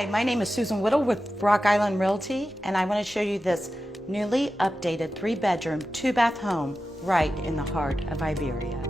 Hi, my name is Susan Whittle with Rock Island Realty, and I want to show you this newly updated 3-bedroom, 2-bath home right in the heart of Iberia.